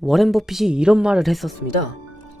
워렌 버핏이 이런 말을 했었습니다.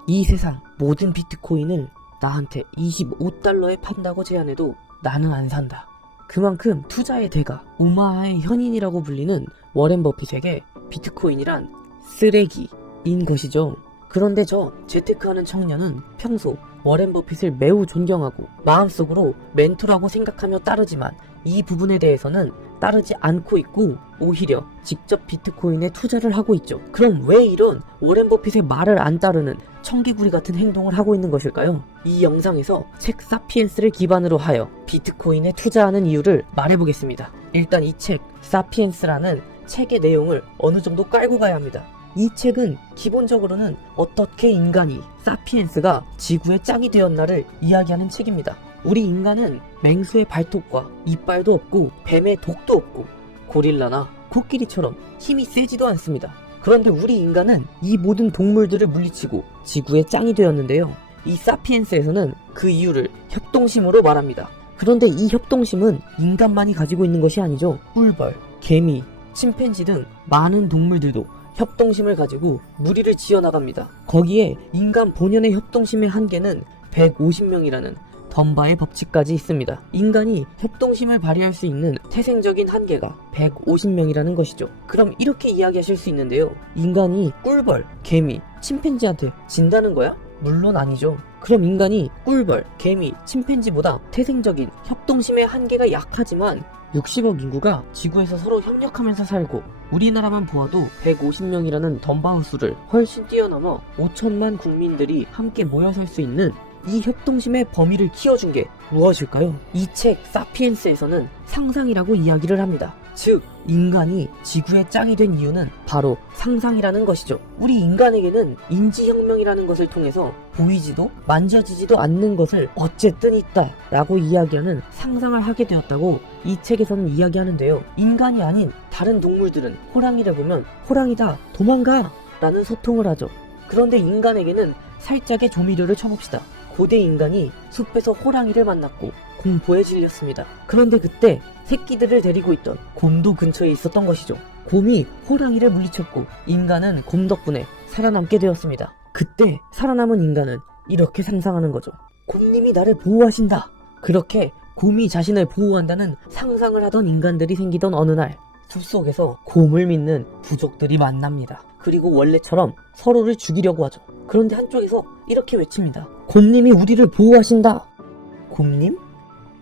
이 세상 모든 비트코인을 나한테 25달러에 판다고 제안해도 나는 안 산다. 그만큼 투자의 대가, 오마하의 현인이라고 불리는 워렌 버핏에게 비트코인이란 쓰레기인 것이죠. 그런데 저 재테크하는 청년은 평소 워렌 버핏을 매우 존경하고 마음속으로 멘토라고 생각하며 따르지만 이 부분에 대해서는 따르지 않고 있고 오히려 직접 비트코인에 투자를 하고 있죠. 그럼 왜 이런 워렌 버핏의 말을 안 따르는 청개구리 같은 행동을 하고 있는 것일까요? 이 영상에서 책 사피엔스를 기반으로 하여 비트코인에 투자하는 이유를 말해보겠습니다. 일단 이 책 사피엔스라는 책의 내용을 어느 정도 깔고 가야 합니다. 이 책은 기본적으로는 어떻게 인간이 사피엔스가 지구의 짱이 되었나를 이야기하는 책입니다. 우리 인간은 맹수의 발톱과 이빨도 없고 뱀의 독도 없고 고릴라나 코끼리처럼 힘이 세지도 않습니다. 그런데 우리 인간은 이 모든 동물들을 물리치고 지구의 짱이 되었는데요. 이 사피엔스에서는 그 이유를 협동심으로 말합니다. 그런데 이 협동심은 인간만이 가지고 있는 것이 아니죠. 꿀벌, 개미, 침팬지 등 많은 동물들도 협동심을 가지고 무리를 지어나갑니다. 거기에 인간 본연의 협동심의 한계는 150명이라는 덤바의 법칙까지 있습니다. 인간이 협동심을 발휘할 수 있는 태생적인 한계가 150명이라는 것이죠. 그럼 이렇게 이야기하실 수 있는데요. 인간이 꿀벌, 개미, 침팬지한테 진다는 거야? 물론 아니죠. 그럼 인간이 꿀벌, 개미, 침팬지보다 태생적인 협동심의 한계가 약하지만 60억 인구가 지구에서 서로 협력하면서 살고 우리나라만 보아도 150명이라는 덤바우 수를 훨씬 뛰어넘어 5천만 국민들이 함께 모여 살 수 있는 이 협동심의 범위를 키워준 게 무엇일까요? 이 책 사피엔스에서는 상상이라고 이야기를 합니다. 즉 인간이 지구의 짱이 된 이유는 바로 상상이라는 것이죠. 우리 인간에게는 인지혁명이라는 것을 통해서 보이지도 만져지지도 않는 것을 어쨌든 있다 라고 이야기하는 상상을 하게 되었다고 이 책에서는 이야기하는데요. 인간이 아닌 다른 동물들은 호랑이를 보면 호랑이다 도망가 라는 소통을 하죠. 그런데 인간에게는 살짝의 조미료를 쳐봅시다. 고대 인간이 숲에서 호랑이를 만났고 공포에 질렸습니다. 그런데 그때 새끼들을 데리고 있던 곰도 근처에 있었던 것이죠. 곰이 호랑이를 물리쳤고 인간은 곰 덕분에 살아남게 되었습니다. 그때 살아남은 인간은 이렇게 상상하는 거죠. 곰님이 나를 보호하신다. 그렇게 곰이 자신을 보호한다는 상상을 하던 인간들이 생기던 어느 날 숲속에서 곰을 믿는 부족들이 만납니다. 그리고 원래처럼 서로를 죽이려고 하죠. 그런데 한쪽에서 이렇게 외칩니다. 곰님이 우리를 보호하신다. 곰님?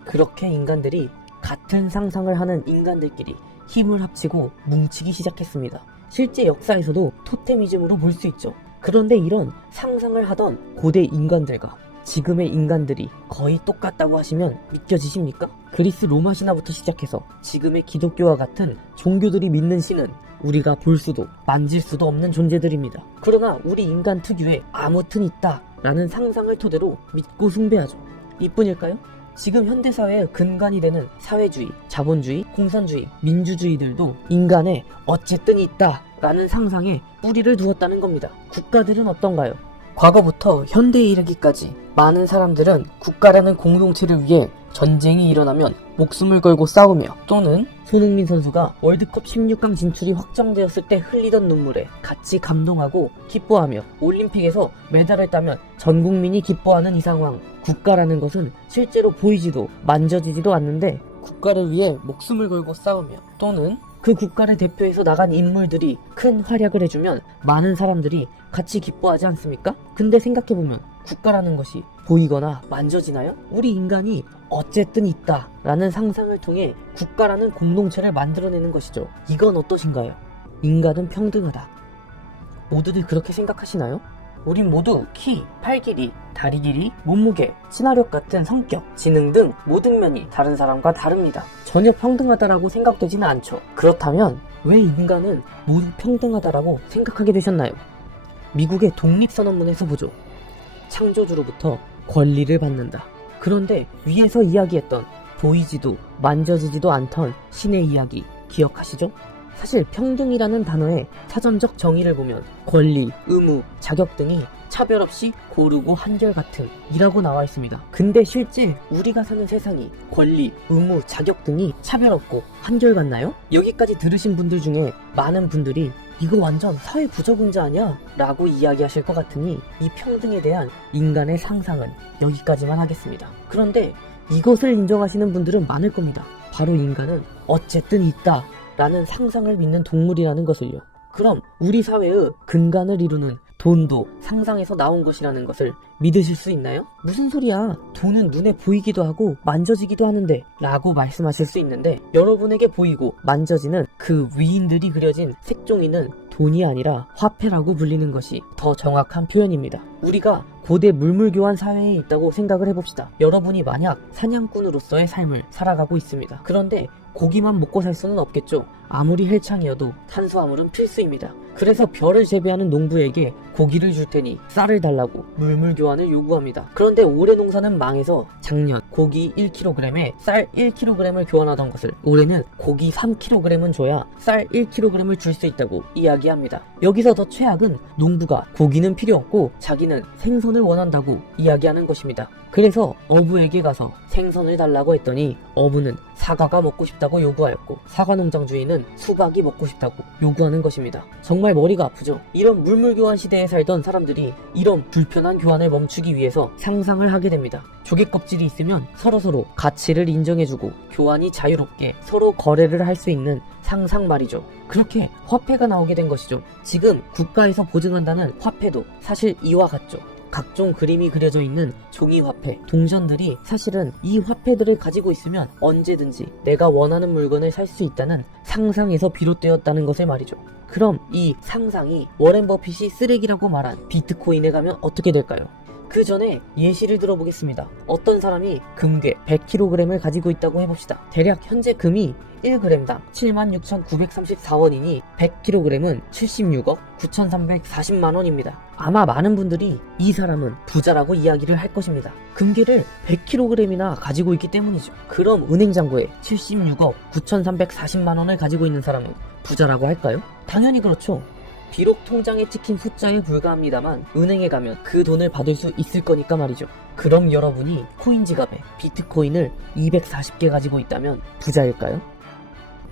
그렇게 인간들이 같은 상상을 하는 인간들끼리 힘을 합치고 뭉치기 시작했습니다. 실제 역사에서도 토테미즘으로 볼 수 있죠. 그런데 이런 상상을 하던 고대 인간들과 지금의 인간들이 거의 똑같다고 하시면 믿겨지십니까? 그리스 로마 신화부터 시작해서 지금의 기독교와 같은 종교들이 믿는 신은 우리가 볼 수도 만질 수도 없는 존재들입니다. 그러나 우리 인간 특유의 아무튼 있다 라는 상상을 토대로 믿고 숭배하죠. 이뿐일까요? 지금 현대사회의 근간이 되는 사회주의, 자본주의, 공산주의, 민주주의들도 인간의 어쨌든 있다 라는 상상에 뿌리를 두었다는 겁니다. 국가들은 어떤가요? 과거부터 현대에 이르기까지 많은 사람들은 국가라는 공동체를 위해 전쟁이 일어나면 목숨을 걸고 싸우며 또는 손흥민 선수가 월드컵 16강 진출이 확정되었을 때 흘리던 눈물에 같이 감동하고 기뻐하며 올림픽에서 메달을 따면 전 국민이 기뻐하는 이 상황. 국가라는 것은 실제로 보이지도 만져지지도 않는데 국가를 위해 목숨을 걸고 싸우며 또는 그 국가를 대표해서 나간 인물들이 큰 활약을 해주면 많은 사람들이 같이 기뻐하지 않습니까? 근데 생각해보면 국가라는 것이 보이거나 만져지나요? 우리 인간이 어쨌든 있다 라는 상상을 통해 국가라는 공동체를 만들어내는 것이죠. 이건 어떠신가요? 인간은 평등하다. 모두들 그렇게 생각하시나요? 우린 모두 키, 팔 길이, 다리 길이, 몸무게, 친화력 같은 성격, 지능 등 모든 면이 다른 사람과 다릅니다. 전혀 평등하다라고 생각되지는 않죠. 그렇다면 왜 인간은 모두 평등하다라고 생각하게 되셨나요? 미국의 독립선언문에서 보죠. 창조주로부터 권리를 받는다. 그런데 위에서 이야기했던 보이지도 만져지지도 않던 신의 이야기 기억하시죠? 사실 평등이라는 단어의 사전적 정의를 보면 권리, 의무, 자격 등이 차별 없이 고르고 한결같음이라고 나와 있습니다. 근데 실제 우리가 사는 세상이 권리, 의무, 자격 등이 차별 없고 한결같나요? 여기까지 들으신 분들 중에 많은 분들이 이거 완전 사회 부적응자 아니야? 라고 이야기하실 것 같으니 이 평등에 대한 인간의 상상은 여기까지만 하겠습니다. 그런데 이것을 인정하시는 분들은 많을 겁니다. 바로 인간은 어쨌든 있다 라는 상상을 믿는 동물이라는 것을요. 그럼 우리 사회의 근간을 이루는 돈도 상상에서 나온 것이라는 것을 믿으실 수 있나요? 무슨 소리야? 돈은 눈에 보이기도 하고 만져지기도 하는데 라고 말씀하실 수 있는데, 여러분에게 보이고 만져지는 그 위인들이 그려진 색종이는 돈이 아니라 화폐라고 불리는 것이 더 정확한 표현입니다. 우리가 고대 물물교환 사회에 있다고 생각을 해봅시다. 여러분이 만약 사냥꾼으로서의 삶을 살아가고 있습니다. 그런데 고기만 먹고 살 수는 없겠죠. 아무리 헬창이어도 탄수화물은 필수입니다. 그래서 벼를 재배하는 농부에게 고기를 줄 테니 쌀을 달라고 물물교환을 요구합니다. 그런데 올해 농사는 망해서 작년 고기 1kg에 쌀 1kg을 교환하던 것을 올해는 고기 3kg은 줘야 쌀 1kg을 줄 수 있다고 이야기합니다. 여기서 더 최악은 농부가 고기는 필요 없고 자기는 생선을 원한다고 이야기하는 것입니다. 그래서 어부에게 가서 생선을 달라고 했더니 어부는 사과가 먹고 싶다고 요구하였고 사과 농장 주인은 수박이 먹고 싶다고 요구하는 것입니다. 정말 머리가 아프죠. 이런 물물교환 시대에 살던 사람들이 이런 불편한 교환을 멈추기 위해서 상상을 하게 됩니다. 조개 껍질이 있으면 서로서로 가치를 인정해주고 교환이 자유롭게 서로 거래를 할 수 있는 상상 말이죠. 그렇게 화폐가 나오게 된 것이죠. 지금 국가에서 보증한다는 화폐도 사실 이와 같죠. 각종 그림이 그려져 있는 종이화폐, 동전들이 사실은 이 화폐들을 가지고 있으면 언제든지 내가 원하는 물건을 살 수 있다는 상상에서 비롯되었다는 것을 말이죠. 그럼 이 상상이 워렌 버핏이 쓰레기라고 말한 비트코인에 가면 어떻게 될까요? 그 전에 예시를 들어보겠습니다. 어떤 사람이 금괴 100kg을 가지고 있다고 해봅시다. 대략 현재 금이 1g당 76,934원이니 100kg은 76억 9,340만원입니다. 아마 많은 분들이 이 사람은 부자라고 이야기를 할 것입니다. 금괴를 100kg이나 가지고 있기 때문이죠. 그럼 은행 잔고에 76억 9,340만원을 가지고 있는 사람은 부자라고 할까요? 당연히 그렇죠. 비록 통장에 찍힌 숫자에 불과합니다만 은행에 가면 그 돈을 받을 수 있을 거니까 말이죠. 그럼 여러분이 코인 지갑에 비트코인을 240개 가지고 있다면 부자일까요?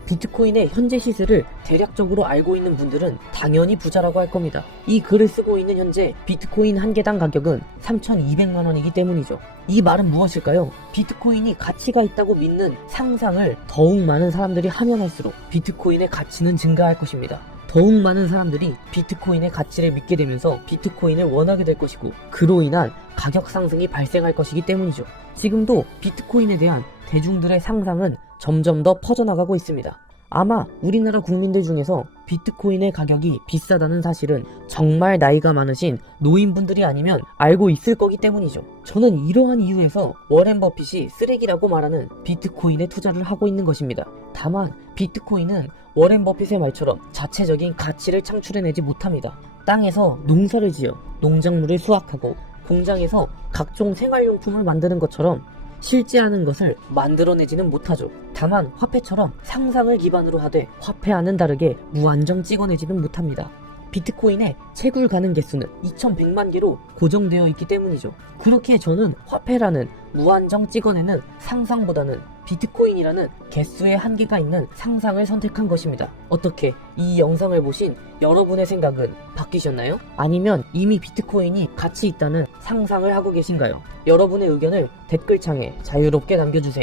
비트코인의 현재 시세를 대략적으로 알고 있는 분들은 당연히 부자라고 할 겁니다. 이 글을 쓰고 있는 현재 비트코인 한 개당 가격은 3,200만원이기 때문이죠. 이 말은 무엇일까요? 비트코인이 가치가 있다고 믿는 상상을 더욱 많은 사람들이 하면 할수록 비트코인의 가치는 증가할 것입니다. 더욱 많은 사람들이 비트코인의 가치를 믿게 되면서 비트코인을 원하게 될 것이고 그로 인한 가격 상승이 발생할 것이기 때문이죠. 지금도 비트코인에 대한 대중들의 상상은 점점 더 퍼져나가고 있습니다. 아마 우리나라 국민들 중에서 비트코인의 가격이 비싸다는 사실은 정말 나이가 많으신 노인분들이 아니면 알고 있을 거기 때문이죠. 저는 이러한 이유에서 워렌 버핏이 쓰레기라고 말하는 비트코인에 투자를 하고 있는 것입니다. 다만 비트코인은 워렌 버핏의 말처럼 자체적인 가치를 창출해내지 못합니다. 땅에서 농사를 지어 농작물을 수확하고 공장에서 각종 생활용품을 만드는 것처럼 실제 하는 것을 만들어내지는 못하죠. 다만 화폐처럼 상상을 기반으로 하되 화폐와는 다르게 무한정 찍어내지는 못합니다. 비트코인의 채굴 가능 개수는 2100만 개로 고정되어 있기 때문이죠. 그렇게 저는 화폐라는 무한정 찍어내는 상상보다는 비트코인이라는 개수의 한계가 있는 상상을 선택한 것입니다. 어떻게 이 영상을 보신 여러분의 생각은 바뀌셨나요? 아니면 이미 비트코인이 가치 있다는 상상을 하고 계신가요? 여러분의 의견을 댓글창에 자유롭게 남겨주세요.